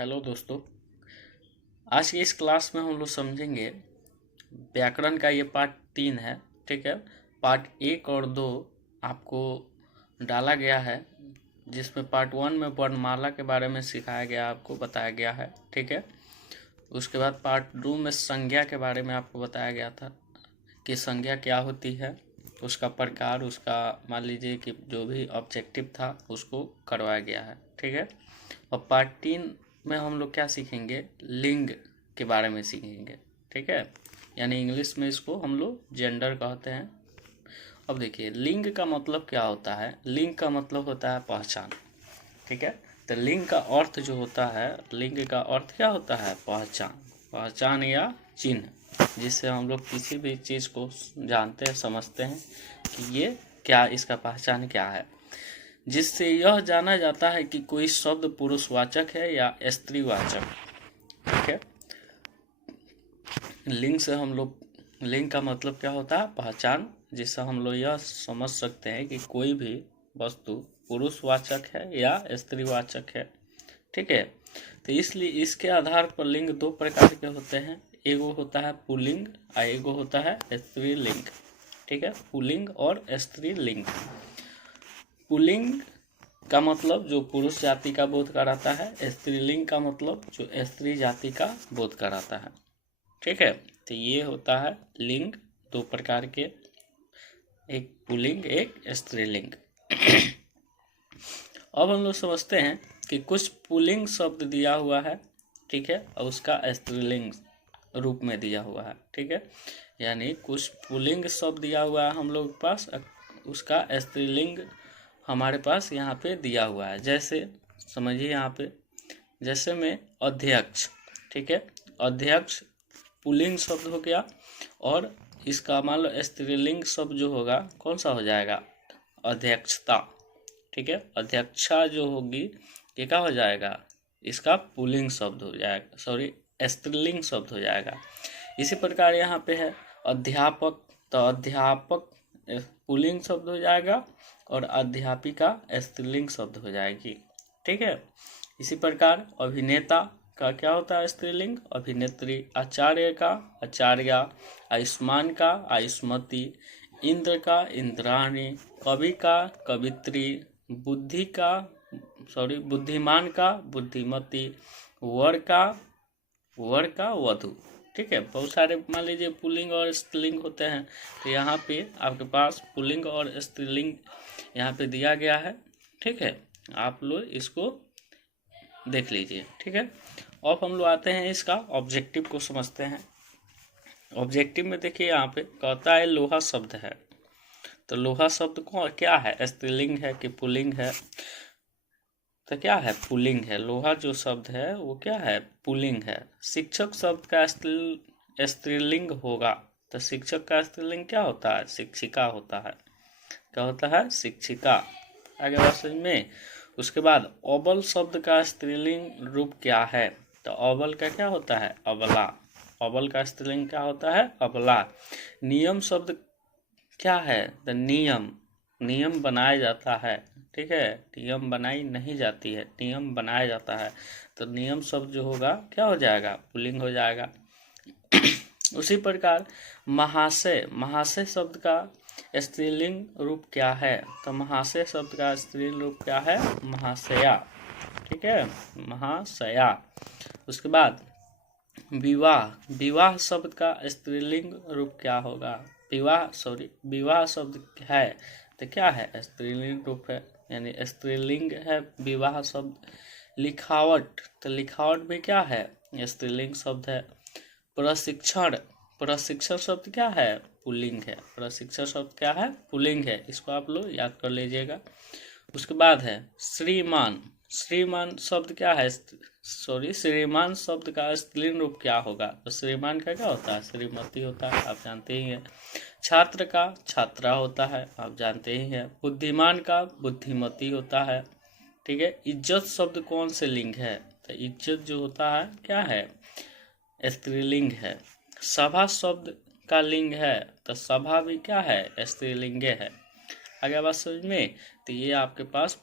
Hello दोस्तों, आज की इस क्लास में हम लोग समझेंगे व्याकरण का ये पार्ट 3 है। ठीक है। पार्ट 1 और 2 आपको डाला गया है, जिसमें पार्ट 1 में वर्णमाला के बारे में सिखाया गया, आपको बताया गया है। ठीक है। उसके बाद पार्ट 2 में संज्ञा के बारे में आपको बताया गया था कि संज्ञा क्या होती है, उसका प्रकार, उसका मान लीजिए कि जो भी ऑब्जेक्टिव था उसको करवाया गया है। ठीक है। और पार्ट 3 में हम लोग क्या सीखेंगे, लिंग के बारे में सीखेंगे। ठीक है। यानी इंग्लिश में इसको हम लोग जेंडर कहते हैं। अब देखिए, लिंग का मतलब क्या होता है। लिंग का मतलब होता है पहचान। ठीक है। तो लिंग का अर्थ जो होता है, लिंग का अर्थ क्या होता है, पहचान। पहचान या चिन्ह, जिससे हम लोग किसी भी चीज़ को जानते हैं, समझते हैं कि ये क्या, इसका पहचान क्या है, जिससे यह जाना जाता है कि कोई शब्द पुरुषवाचक है या स्त्रीवाचक। ठीक है। लिंग से हम लोग, लिंग का मतलब क्या होता है, पहचान, जिससे हम लोग यह समझ सकते हैं कि कोई भी वस्तु पुरुषवाचक है या स्त्रीवाचक है। ठीक है। तो इसलिए इसके आधार पर लिंग दो प्रकार के होते हैं। एगो होता है पुल्लिंग और एगो होता है स्त्रीलिंग। ठीक है। पुल्लिंग और स्त्रीलिंग। पुल्लिंग का मतलब जो पुरुष जाति का बोध कराता है, स्त्रीलिंग का मतलब जो स्त्री जाति का बोध कराता है। ठीक है। तो ये होता है लिंग दो प्रकार के, एक पुल्लिंग एक स्त्रीलिंग। अब हम लोग समझते हैं कि कुछ पुल्लिंग शब्द दिया हुआ है। ठीक है। और उसका स्त्रीलिंग रूप में दिया हुआ है। ठीक है। यानी कुछ पुल्लिंग शब्द दिया हुआ है हम लोग के पास, उसका स्त्रीलिंग हमारे पास यहाँ पे दिया हुआ है। जैसे समझिए यहाँ पे, जैसे में अध्यक्ष। ठीक है। अध्यक्ष पुल्लिंग शब्द हो गया, और इसका मान लो स्त्रीलिंग शब्द जो होगा कौन सा हो जाएगा, अध्यक्षता। ठीक है। अध्यक्षा जो होगी ये क्या हो जाएगा, इसका पुल्लिंग शब्द हो जाएगा, सॉरी स्त्रीलिंग शब्द हो जाएगा। इसी प्रकार यहाँ पे है अध्यापक, तो अध्यापक पुल्लिंग शब्द हो जाएगा और अध्यापिका स्त्रीलिंग शब्द हो जाएगी। ठीक है। इसी प्रकार अभिनेता का क्या होता है, स्त्रीलिंग, अभिनेत्री। आचार्य का आचार्या, आयुष्मान का आयुष्मती, इंद्र का इंद्राणी, कवि का कवित्री, बुद्धि का सॉरी बुद्धिमान का बुद्धिमती, वर का वधु। ठीक है। बहुत सारे मान लीजिए पुल्लिंग और स्त्रीलिंग होते हैं। तो यहाँ पे आपके पास पुल्लिंग और स्त्रीलिंग यहाँ पे दिया गया है। ठीक है। आप लोग इसको देख लीजिए। ठीक है। अब हम लोग आते हैं इसका ऑब्जेक्टिव को समझते हैं। ऑब्जेक्टिव में देखिए यहाँ पे कहता है लोहा शब्द है। तो लोहा शब्द को क्या है, स्त्रीलिंग है कि पुल्लिंग है, तो क्या है, पुल्लिंग है। लोहा जो शब्द है वो क्या है, पुल्लिंग है। शिक्षक शब्द का स्त्रीलिंग होगा, तो शिक्षक का स्त्रीलिंग क्या होता है, शिक्षिका होता है। क्या होता है, शिक्षिका। आगे बात समझ में। उसके बाद अबल शब्द का स्त्रीलिंग रूप क्या है, तो अबल का क्या होता है, अबला। अबल का स्त्रीलिंग क्या होता है, अबला। नियम शब्द क्या है, तो नियम। नियम बनाया जाता है। ठीक है। नियम बनाई नहीं जाती है, नियम बनाया जाता है। तो नियम शब्द जो होगा क्या हो जाएगा, पुल्लिंग हो जाएगा। उसी प्रकार महाशय, महाशय शब्द का स्त्रीलिंग रूप क्या है, तो महाशय शब्द का स्त्रीलिंग रूप क्या है, महाशया। ठीक है, महाशया। उसके बाद विवाह, विवाह शब्द का स्त्रीलिंग रूप क्या होगा, विवाह शब्द है तो क्या है, स्त्रीलिंग रूप है, यानी स्त्रीलिंग है विवाह शब्द। लिखावट, तो लिखावट भी क्या है, स्त्रीलिंग शब्द है। प्रशिक्षण, प्रशिक्षण शब्द क्या है, पुल्लिंग है। प्रशिक्षण शब्द क्या है, पुल्लिंग है। इसको आप लोग याद कर लीजिएगा। उसके बाद है श्रीमान, श्रीमान शब्द क्या है, श्रीमान शब्द का स्त्रीलिंग रूप क्या होगा, तो श्रीमान का क्या होता है, श्रीमती होता है, आप जानते ही हैं। छात्र का छात्रा होता है, आप जानते ही हैं। बुद्धिमान का बुद्धिमती होता है। ठीक है। इज्जत शब्द कौन से लिंग है, तो इज्जत जो होता है क्या है, स्त्रीलिंग है। सभा शब्द का लिंग है, तो सभा भी क्या है, स्त्रीलिंग है। आगे बात समझ में। तो ये आपके पास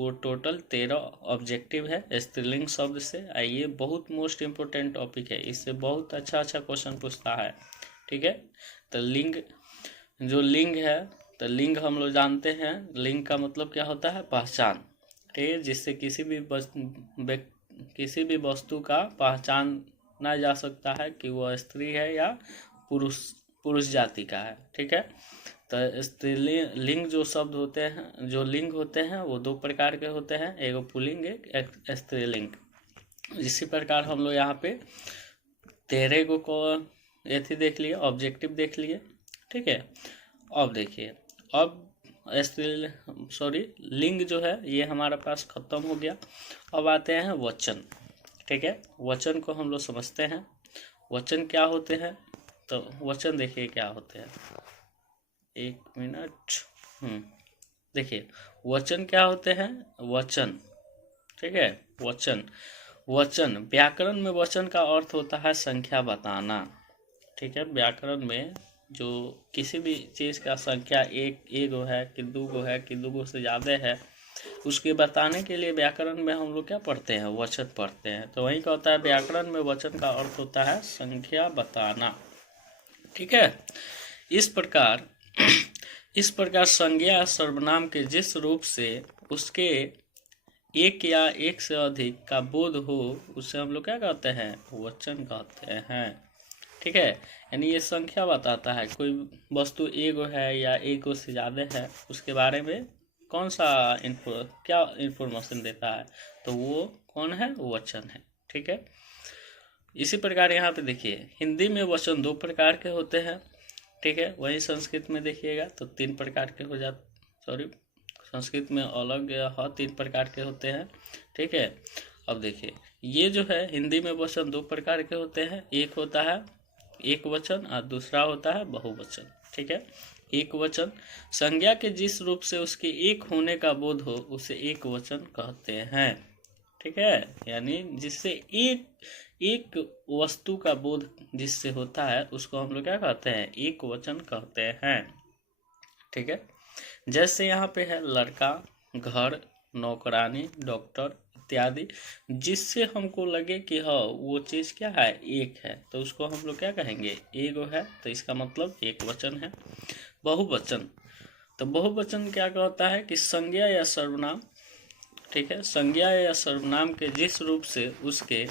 वो टोटल 13 ऑब्जेक्टिव है स्त्रीलिंग शब्द से। ये बहुत मोस्ट इम्पोर्टेंट टॉपिक है, इससे बहुत अच्छा क्वेश्चन पूछता है। ठीक है, तो लिंग, जो लिंग है, तो लिंग हम लोग जानते हैं, लिंग का मतलब क्या होता है, पहचान। ठीक है, जिससे किसी भी वस्तु का पहचाना जा सकता है कि वह स्त्री है या पुरुष जाति का है। ठीक है, तो स्त्रीलिंग जो शब्द होते हैं, जो लिंग होते हैं, वो 2 प्रकार के होते हैं, एक पुल्लिंग एक स्त्रीलिंग। इसी प्रकार हम लोग यहाँ पे 13 को एथी देख लिए, ऑब्जेक्टिव देख लिए। ठीक है, अब देखिए, अब लिंग जो है ये हमारा पास खत्म हो गया। अब आते हैं वचन। ठीक है, वचन को हम लोग समझते हैं, वचन क्या होते हैं। तो वचन देखिए क्या होते हैं, 1 मिनट। देखिए वचन क्या होते हैं, वचन। ठीक है, वचन व्याकरण में वचन का अर्थ होता है संख्या बताना। ठीक है, व्याकरण में जो किसी भी चीज़ का संख्या एक गो है कि 2 गो है कि 2 गो से ज़्यादा है, उसके बताने के लिए व्याकरण में हम लोग क्या पढ़ते हैं, वचन पढ़ते हैं। तो वही का होता है, व्याकरण में वचन का अर्थ होता है संख्या बताना। ठीक है, इस प्रकार संज्ञा या सर्वनाम के जिस रूप से उसके एक या एक से अधिक का बोध हो, उसे हम लोग क्या कहते हैं, वचन कहते हैं। ठीक है, यानी ये संख्या बताता है, कोई वस्तु एगो है या एक गो से ज़्यादा है, उसके बारे में कौन सा क्या इंफॉर्मेशन देता है, तो वो कौन है, वचन है। ठीक है, इसी प्रकार यहाँ पे देखिए, हिंदी में वचन 2 प्रकार के होते हैं। ठीक है, वही संस्कृत में देखिएगा तो 3 प्रकार के हो जाते, संस्कृत में अलग 3 प्रकार के होते हैं। ठीक है, अब देखिए, ये जो है हिंदी में वचन 2 प्रकार के होते हैं, एक होता है एक वचन और दूसरा होता है बहुवचन। ठीक है, एक वचन संज्ञा के जिस रूप से उसके एक होने का बोध हो, उसे एक वचन कहते हैं। ठीक है, यानी जिससे एक वस्तु का बोध जिससे होता है, उसको हम लोग क्या कहते हैं, एक वचन कहते हैं। ठीक है, जैसे यहाँ पे है लड़का, घर, नौकरानी, डॉक्टर इत्यादि, जिससे हमको लगे कि हाँ वो चीज़ क्या है, एक है, तो उसको हम लोग क्या कहेंगे, एगो है, तो इसका मतलब एक वचन है। बहुवचन, तो बहुवचन क्या कहता है कि संज्ञा या सर्वनाम, ठीक है, संज्ञा या सर्वनाम के जिस रूप से उसके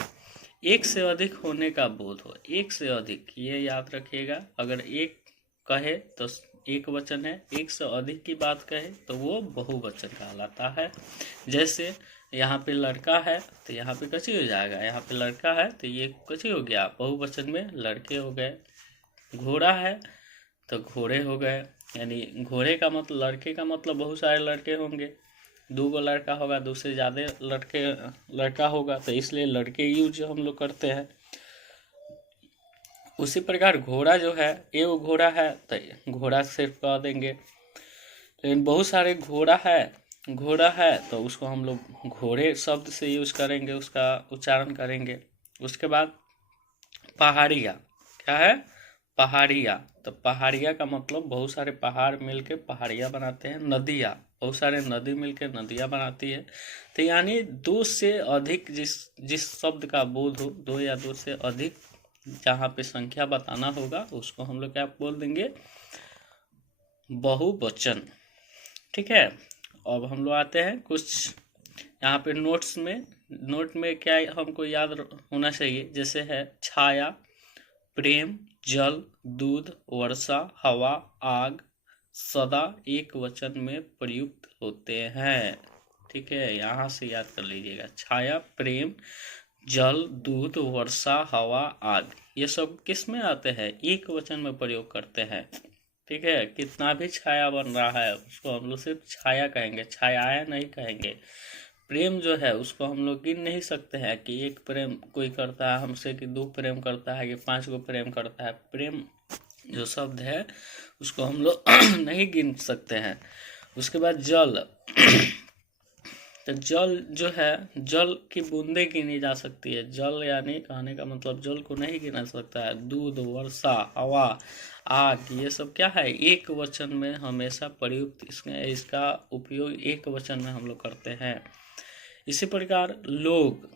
एक से अधिक होने का बोध हो, एक से अधिक, ये याद रखिएगा, अगर एक कहे तो एक वचन है, एक से अधिक की बात कहे तो वो बहुवचन कहलाता है। जैसे यहाँ पे लड़का है तो यहाँ पे कची हो जाएगा, यहाँ पे लड़का है तो ये कची हो गया, बहुवचन में लड़के हो गए। घोड़ा है तो घोड़े हो गए, यानी घोड़े का मतलब, लड़के का मतलब बहुत सारे लड़के होंगे, 2 गो लड़का होगा, 2 से ज़्यादा लड़का होगा, तो इसलिए लड़के यूज हम लोग करते हैं। उसी प्रकार घोड़ा जो है, एक घोड़ा है तो घोड़ा सिर्फ कह देंगे, लेकिन बहुत सारे घोड़ा है तो उसको हम लोग घोड़े शब्द से यूज करेंगे, उसका उच्चारण करेंगे। उसके बाद पहाड़िया, क्या है, पहाड़िया, तो पहाड़िया का मतलब बहुत सारे पहाड़ मिलके पहाड़िया बनाते हैं। नदिया, बहुत सारे नदी मिलके नदिया बनाती है। तो यानी 2 से अधिक जिस शब्द का बोध हो, 2 या 2 से अधिक जहाँ पे संख्या बताना होगा, उसको हम लोग क्या बोल देंगे, बहुवचन। ठीक है, अब हम लोग आते हैं कुछ यहाँ पे नोट में क्या हमको याद होना चाहिए, जैसे है छाया, प्रेम, जल, दूध, वर्षा, हवा, आग, सदा एक वचन में प्रयुक्त होते हैं। ठीक है, यहाँ से याद कर लीजिएगा, छाया, प्रेम, जल, दूध, वर्षा, हवा, आग, ये सब किस में आते हैं, एक वचन में प्रयोग करते हैं। ठीक है, कितना भी छाया बन रहा है उसको हम लोग सिर्फ छाया कहेंगे, छायाएं नहीं कहेंगे। प्रेम जो है उसको हम लोग गिन नहीं सकते हैं कि एक प्रेम कोई करता है हमसे, कि 2 प्रेम करता है, कि 5 गो प्रेम करता है। प्रेम जो शब्द है उसको हम लोग नहीं गिन सकते हैं। उसके बाद जल, तो जल जो है, जल की बूंदे गिनी जा सकती है। जल यानी कहने का मतलब जल को नहीं गिना सकता है। दूध, वर्षा, हवा, आग, ये सब क्या है, एक वचन में हमेशा प्रयुक्त, इसका उपयोग एक वचन में हम लोग करते हैं। इसी प्रकार लोग,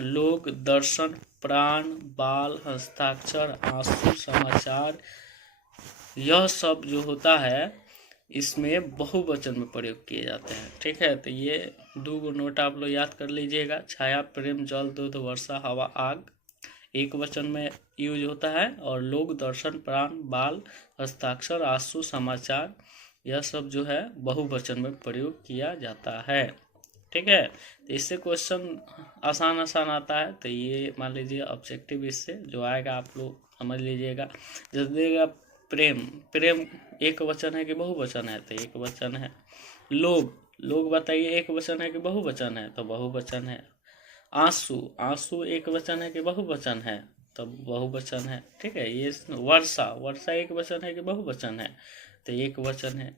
लोग, दर्शन, प्राण, बाल, हस्ताक्षर, आंसू, समाचार, यह सब जो होता है इसमें बहुवचन में प्रयोग किए जाते हैं। ठीक है, तो ये 2 नोट आप लोग याद कर लीजिएगा। छाया, प्रेम, जल, दूध, वर्षा, हवा, आग एक वचन में यूज होता है, और लोग, दर्शन, प्राण, बाल, हस्ताक्षर, आंसू, समाचार, यह सब जो है बहुवचन में प्रयोग किया जाता है। ठीक है, तो इससे क्वेश्चन आसान आता है। तो ये मान लीजिए ऑब्जेक्टिव इससे जो आएगा आप लोग समझ लीजिएगा। जैसे देगा प्रेम, प्रेम एक वचन है कि बहुवचन है, तो एक वचन है। लोग, लोग बताइए एक वचन है कि बहुवचन है, तो बहुवचन है। आंसू, आंसू एक वचन है कि बहुवचन है, तो बहुवचन है। ठीक है, ये वर्षा, वर्षा एक वचन है कि बहुवचन है, तो एक वचन है।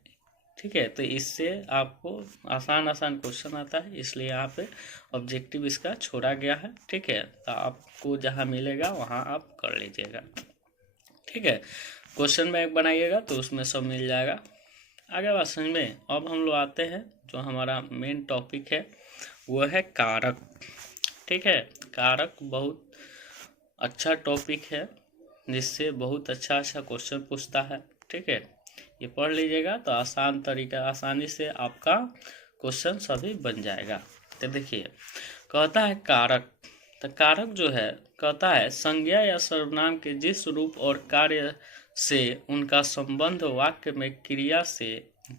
ठीक है, तो इससे आपको आसान क्वेश्चन आता है, इसलिए यहाँ पे ऑब्जेक्टिव इसका छोड़ा गया है। ठीक है, तो आपको जहाँ मिलेगा वहाँ आप कर लीजिएगा। ठीक है, क्वेश्चन बैंक बनाइएगा तो उसमें सब मिल जाएगा। आगे बात समझ में। अब हम लोग आते हैं जो हमारा मेन टॉपिक है, वो है कारक। ठीक है, कारक बहुत अच्छा टॉपिक है, जिससे बहुत अच्छा क्वेश्चन पूछता है। ठीक है, ये पढ़ लीजिएगा तो आसानी से आपका क्वेश्चन सभी बन जाएगा। तो देखिए, कहता है कारक, तो कारक जो है कहता है संज्ञा या सर्वनाम के जिस रूप और कार्य से उनका संबंध वाक्य में क्रिया से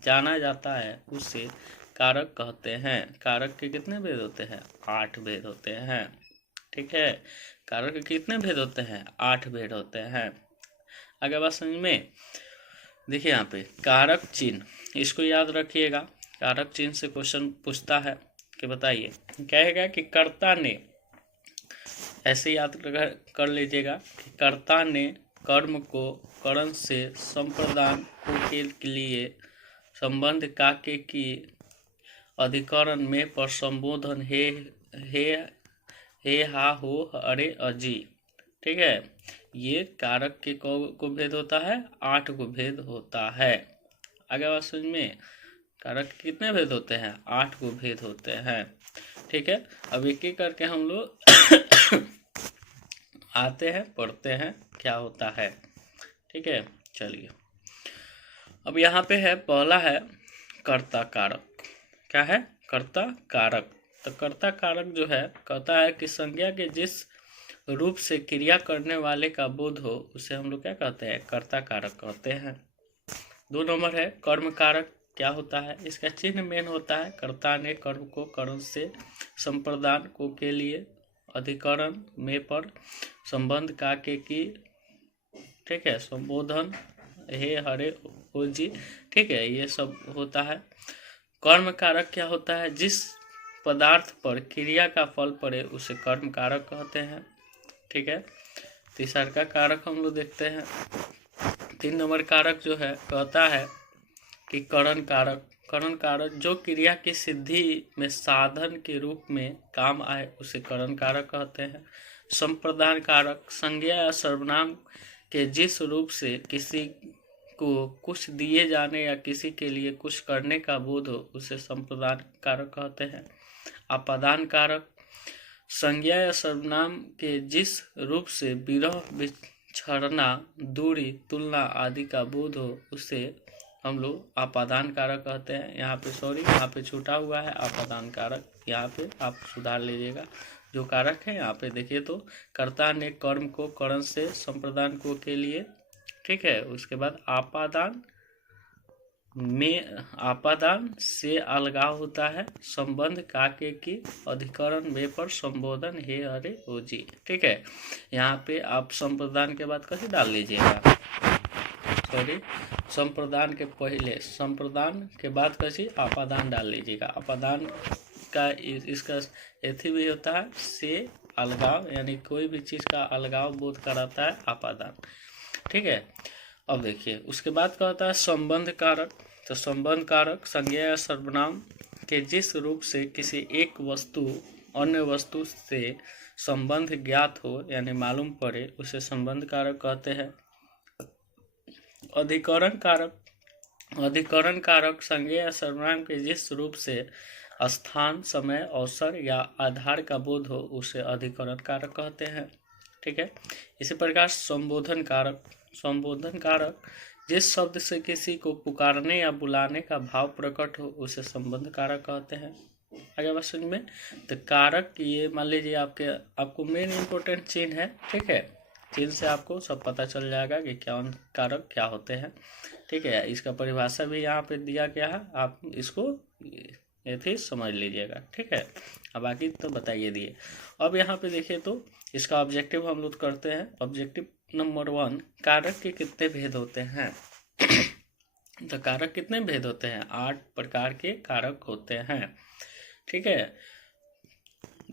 जाना जाता है उसे कारक कहते हैं। कारक के कितने भेद होते हैं? 8 भेद होते हैं। ठीक है, कारक के कितने भेद होते हैं? 8 भेद होते हैं। आगे बात समझ में। देखिए यहाँ पे कारक चिन्ह, इसको याद रखिएगा। कारक चिन्ह से क्वेश्चन पूछता है कि बताइए, कहेगा कि कर्ता ने, ऐसे याद कर लीजिएगा कि कर्ता ने कर्म को करण से संप्रदान के लिए संबंध काके की अधिकरण में पर संबोधन हे हा हो अरे अजी। ठीक है, ये कारक के को भेद होता है? 8 को भेद होता है। आगे बात समझ में। कारक कितने भेद होते हैं? 8 को भेद होते हैं। ठीक है, अब एक एक करके हम लोग आते हैं, पढ़ते हैं क्या होता है। ठीक है, चलिए। अब यहाँ पे है, पहला है कर्ता कारक। क्या है? कर्ता कारक। तो कर्ता कारक जो है कहता है कि संज्ञा के जिस रूप से क्रिया करने वाले का बोध हो उसे हम लोग क्या कहते हैं? कर्ता कारक कहते हैं। 2 नंबर है कर्म कारक। क्या होता है? इसका चिन्ह मेन होता है कर्ता ने कर्म को करण से संप्रदान को के लिए अधिकरण में पर संबंध का के की, ठीक है, संबोधन हे हरे ओ जी। ठीक है, ये सब होता है। कर्म कारक क्या होता है? जिस पदार्थ पर क्रिया का फल पड़े उसे कर्म कारक कहते हैं। ठीक है, तीसरा का कारक हम लोग देखते हैं। 3 नंबर कारक जो है कहता है कि करण कारक। करण कारक जो क्रिया की सिद्धि में साधन के रूप में काम आए उसे करण कारक कहते हैं। संप्रदान कारक, संज्ञा या सर्वनाम के जिस रूप से किसी को कुछ दिए जाने या किसी के लिए कुछ करने का बोध हो उसे संप्रदान कारक कहते हैं। आपादान कारक, संज्ञा या सर्वनाम के जिस रूप से विरह, विछड़ना, दूरी, तुलना आदि का बोध हो उसे हम लोग आपादान कारक कहते हैं। यहाँ पे छूटा हुआ है आपादान कारक, यहाँ पे आप सुधार लीजिएगा। जो कारक है यहाँ पे देखिए तो कर्ता ने कर्म को करण से संप्रदान को के लिए, ठीक है, उसके बाद आपादान में, आपादान से अलगाव होता है, संबंध काके की अधिकरण में पर संबोधन हे अरे ओ जी। ठीक है, यहाँ पे आप संप्रदान के बाद कैसे डाल लीजिएगा, संप्रदान के पहले, संप्रदान के बाद कैसे आपादान डाल लीजिएगा। आपादान का इसका एथी भी होता है से अलगाव, यानी कोई भी चीज का अलगाव बोध कराता है आपादान। ठीक है, अब देखिए उसके बाद कहता है संबंध कारक। तो संबंध कारक संज्ञा या सर्वनाम कि जिस रूप से किसी एक वस्तु अन्य वस्तु से संबंध ज्ञात हो यानी मालूम पड़े उसे संबंध कारक कहते हैं। अधिकरण कारक संज्ञा या सर्वनाम के जिस रूप से स्थान, समय, अवसर या आधार का बोध हो उसे अधिकरण कारक कहते हैं। ठीक है। इसी प्रकार संबोधन कारक जिस शब्द से किसी को पुकारने या बुलाने का भाव प्रकट हो उसे संबंध कारक कहते हैं। आगे बात समझ में। तो कारक ये मान लीजिए आपको मेन इंपॉर्टेंट चिन्ह है। ठीक है, चिन्ह से आपको सब पता चल जाएगा कि क्या कारक क्या होते हैं। ठीक है, इसका परिभाषा भी यहाँ पे दिया गया है, आप इसको ये समझ लीजिएगा। ठीक है, अब बाकी तो बताइए दिए। अब यहाँ पे देखिए तो इसका ऑब्जेक्टिव हम लोग करते हैं। ऑब्जेक्टिव नंबर 1, कारक के कितने भेद होते हैं? तो कारक कितने भेद होते हैं? 8 प्रकार के कारक होते हैं। ठीक है,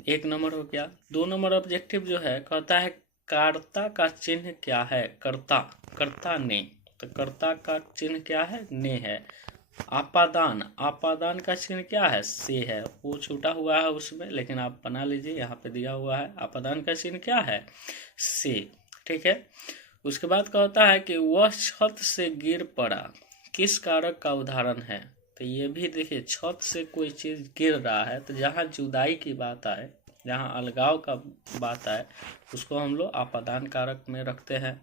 1 नंबर हो गया। 2 नंबर ऑब्जेक्टिव जो है कहता है कर्ता का चिन्ह क्या है? कर्ता ने, तो कर्ता का चिन्ह क्या है? ने है। आपादान का चिन्ह क्या है? से है। वो छूटा हुआ है उसमें, लेकिन आप बना लीजिए, यहाँ पे दिया हुआ है। आपादान का चिन्ह क्या है? से। ठीक है, उसके बाद कहता है कि वह छत से गिर पड़ा, किस कारक का उदाहरण है? तो ये भी देखिए, छत से कोई चीज गिर रहा है तो जहाँ जुदाई की बात आए, जहाँ अलगाव का बात आए, उसको हम लोग आपादान कारक में रखते हैं।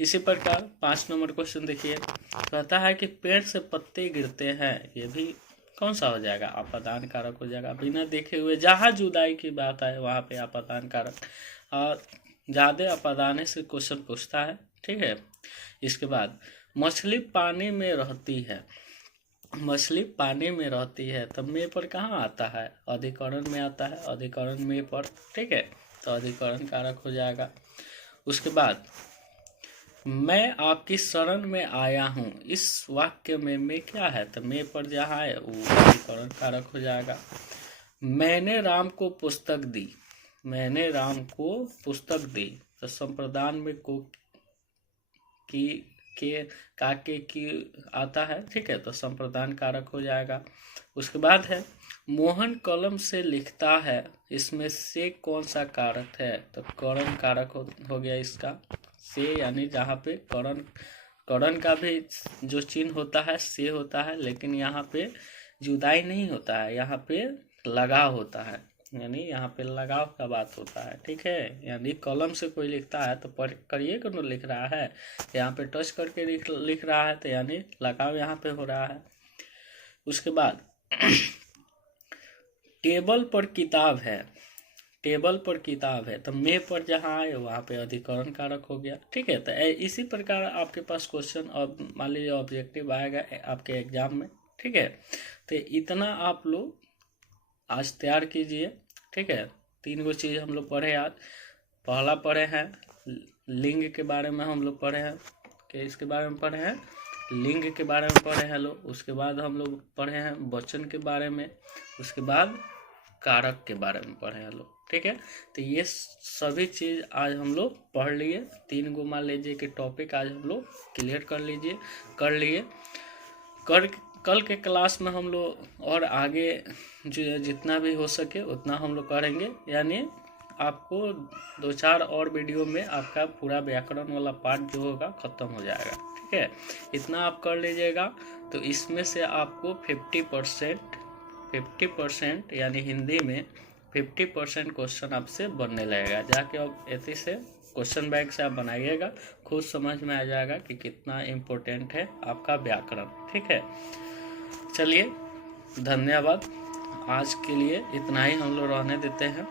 इसी प्रकार 5 नंबर क्वेश्चन देखिए, कहता है कि पेड़ से पत्ते गिरते हैं, ये भी कौन सा हो जाएगा? आपादान कारक हो जाएगा। बिना देखे हुए जहाँ जुदाई की बात आए वहाँ पे आपादान कारक। और ज़्यादा आपादान से क्वेश्चन पूछता है। ठीक है, इसके बाद मछली पानी में रहती है, मछली पानी में रहती है, तब में पर कहाँ आता है? अधिकरण में आता है, अधिकरण में पर। ठीक है, तो अधिकरण कारक हो जाएगा। उसके बाद मैं आपकी शरण में आया हूँ, इस वाक्य में मैं क्या है? तो मैं पर जहाँ है वो अधिकरण कारक हो जाएगा। मैंने राम को पुस्तक दी, मैंने राम को पुस्तक दी, तो संप्रदान में को की के काके की आता है। ठीक है, तो संप्रदान कारक हो जाएगा। उसके बाद है मोहन कलम से लिखता है, इसमें से कौन सा कारक है? तो करण कारक हो गया इसका। से यानी जहाँ पे करण का भी जो चिन्ह होता है से होता है, लेकिन यहाँ पे जुदाई नहीं होता है, यहाँ पे लगाव होता है, यानी यहाँ पे लगाव का बात होता है। ठीक है, यानी कलम से कोई लिखता है तो करिए क्यों लिख रहा है, यहाँ पे टच करके लिख रहा है, तो यानी लगाव यहाँ पे हो रहा है। उसके बाद टेबल पर किताब है, टेबल पर किताब है, तो मैं पर जहाँ आए वहाँ पे अधिकरण कारक हो गया। ठीक है, तो इसी प्रकार आपके पास क्वेश्चन अब मान लीजिए ऑब्जेक्टिव आएगा आपके एग्जाम में। ठीक है, तो इतना आप लोग आज तैयार कीजिए। ठीक है, 3 गो चीज़ हम लोग पढ़े आज। पहला पढ़े हैं लिंग के बारे में, हम लोग पढ़े हैं कि इसके बारे में पढ़े हैं, लिंग के बारे में पढ़े हैं लोग। उसके बाद हम लोग पढ़े हैं वचन के बारे में, उसके बाद कारक के बारे में पढ़े हैं लोग। ठीक है, तो ये सभी चीज़ आज हम लोग पढ़ लिए। 3 गो मान लीजिए कि टॉपिक आज हम लोग क्लियर कर लिए। कल के क्लास में हम लोग और आगे जितना भी हो सके उतना हम लोग करेंगे, यानी आपको 2-4 और वीडियो में आपका पूरा व्याकरण वाला पार्ट जो होगा खत्म हो जाएगा। ठीक है, इतना आप कर लीजिएगा तो इसमें से आपको 50% यानी हिंदी में 50% क्वेश्चन आपसे बनने लगेगा। जाके अब ऐसे से क्वेश्चन बैंक से आप बनाइएगा, खुद समझ में आ जाएगा कि कितना इम्पोर्टेंट है आपका व्याकरण। ठीक है, चलिए धन्यवाद। आज के लिए इतना ही हम लोग रहने देते हैं।